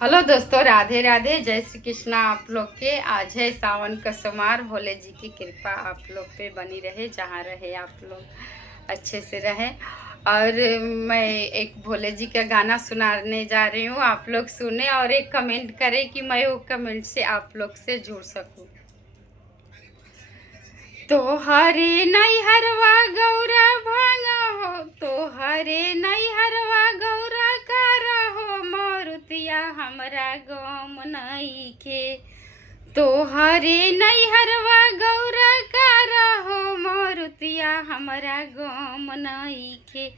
Hello दोस्तों, राधे राधे, जय श्री कृष्णा। आप लोग के आज है सावन का सोमवार। भोले जी की कृपा आप लोग पे बनी रहे, जहाँ रहे आप लोग अच्छे से रहे। और मैं एक भोले जी का गाना सुनाने जा रही हूँ, आप लोग सुने और एक कमेंट करें कि मैं वो कमेंट से आप लोग से जुड़ सकूँ। तो हरे नहीं हरवा गौरा भांगा हो, तो हरे नहीं हरवा गौरा कारा हो, मारुतिया हमरा गम नहीं के। तो हरे नहीं हरवा गौरा कारा हो, मारुतिया हमरा गम नहीं के।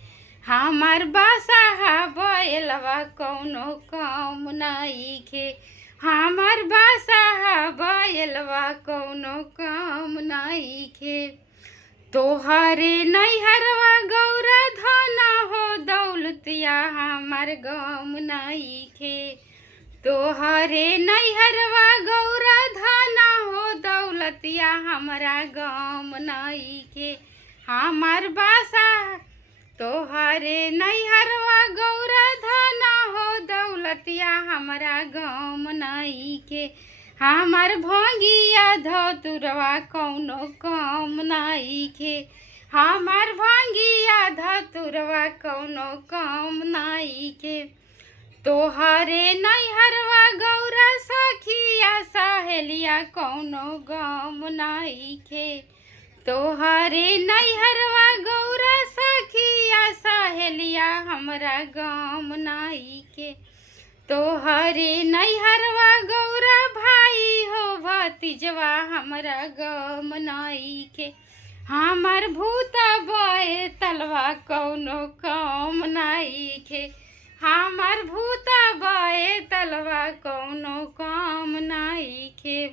हमार बासा बैलवा कौनो कम नहीं के। हमार बासा बैलवा कौनो काम नहीं खे। तोहरे नैहरवा गौरा धना हो, दौलतिया हमार गम नहीं खे। तोहरे नैहरवा गौरा धना हो, दौलतिया हमारा गम नहीं खे। हमार बासा तोहरे नैहरवा गौरा धना हो, दौलतिया हमारा गम नहीं के। हमार भंगिया धतुरवा कौनो कम नहीं के। हमार भंगिया धतुरवा कौनो कम नहीं के। तोहरे नैहरवा गौरा सखिया सहेलिया कौनो गम नहीं के। तोहरे नैहरवा गौरा सखिया सहेलिया हमरा गम नहीं के। तोहरे नैहरवा गौरा भाई हो, भतीजवा हमरा गम नहीं के। हमार भूता बहे तलवा कौनो कम नहीं के। हमार भूता बहे तलवा कौनो कम नहीं के।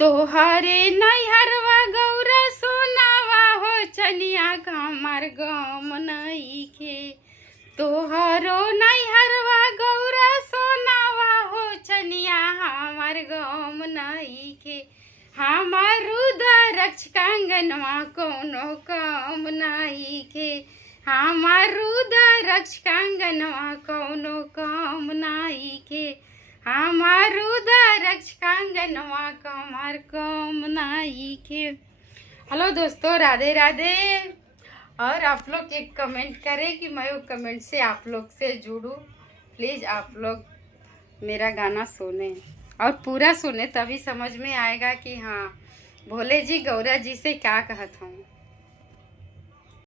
तोहरे नैहरवा गौरा सोनावा हो, चनिया हमार गम नहीं के। तोहरो नैहरवा गौरा सोनावा हो, चनिया हमार गम नहीं के। हमार रुद्राक्ष कंगनवा कौनो कम नहीं के। हमार रुद्राक्ष कंगनवा कौनो कम नहीं के। हमार रुद्राक्ष कंगनवा कमर कम नहीं के। हेलो दोस्तों, राधे राधे। और आप लोग एक कमेंट करें कि मैं वो कमेंट से आप लोग से जुड़ूं। प्लीज़ आप लोग मेरा गाना सुने और पूरा सुने, तभी समझ में आएगा कि हाँ भोले जी गौरा जी से क्या कहता हूँ।